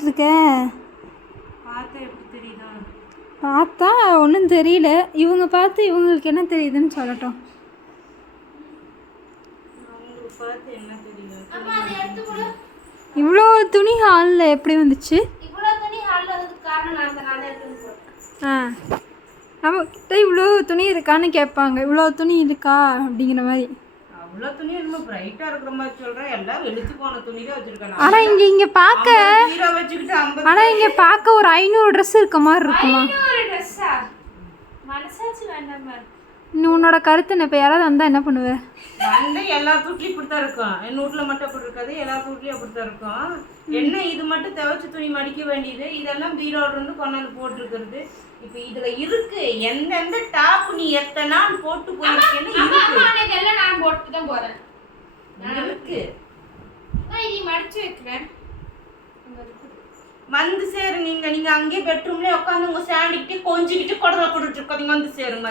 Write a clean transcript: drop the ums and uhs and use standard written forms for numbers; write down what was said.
பண்ணிட்டு இருக்க? பார்த்தா எப்படி தெரியுதா? பார்த்தா ஒன்றும் தெரியல. இவங்க பார்த்து இவங்களுக்கு என்ன தெரியுதுன்னு சொல்லட்டும். அவங்களுக்கு பார்த்து என்ன தெரியல. இவ்வளோ துணி ஹாலில் எப்படி வந்துச்சு? இவ்வளோ துணி ஹாலில் வந்ததுக்கு காரணம் நான் எடுத்து போட்டேன். நம்மக்கிட்ட இவ்வளோ துணி இருக்கான்னு கேட்பாங்க. இவ்வளோ துணி இருக்கா அப்படிங்கிற மாதிரி. அவ்வளோ துணி ரொம்ப பிரைட்டாக இருக்கிற மாதிரி சொல்கிறேன். எல்லாம் வெளுத்து போன துணி தான் வச்சுருக்கேன். ஆனால் இங்கே பார்க்க வச்சுக்கிட்டு 50. ஆனால் இங்கே பார்க்க ஒரு 500 ட்ரெஸ் இருக்க மாதிரி இருக்குமா? 500 ட்ரெஸ்ஸா? மனசாச்சு வேண்டாமா? உன்னோட கருத்து என்ன? இப்போ யாராவது வந்தால் என்ன பண்ணுவேன்? வந்து எல்லா வீட்லையும் இப்படி தான் இருக்கும். என் வீட்டில் மட்டும் அப்படி இருக்காது, எல்லா வீட்லையும் அப்படி தான் இருக்கும். என்ன இது மட்டும் துவைச்சி துணி மடிக்க வேண்டியது, இதெல்லாம் பீரோல இருந்து கொண்டாந்து போட்டிருக்கிறது. இப்போ இதில் இருக்கு எந்தெந்த டாப் நீ எத்தனை நாள் போட்டு போயிருக்கேன்னு இருக்கு. எல்லாம் நான் போட்டு தான் போகிறேன். இருக்கு நீ மடிச்சு வைக்கிறேன். வந்து சேரு. நீங்க அங்கேயே பெட்ரூம்லேயே உட்காந்து உங்க சாண்டிக்கிட்டே கொஞ்சிக்கிட்டு குடலை போட்டுட்டு இருக்காதீங்க. வந்து சேருங்க.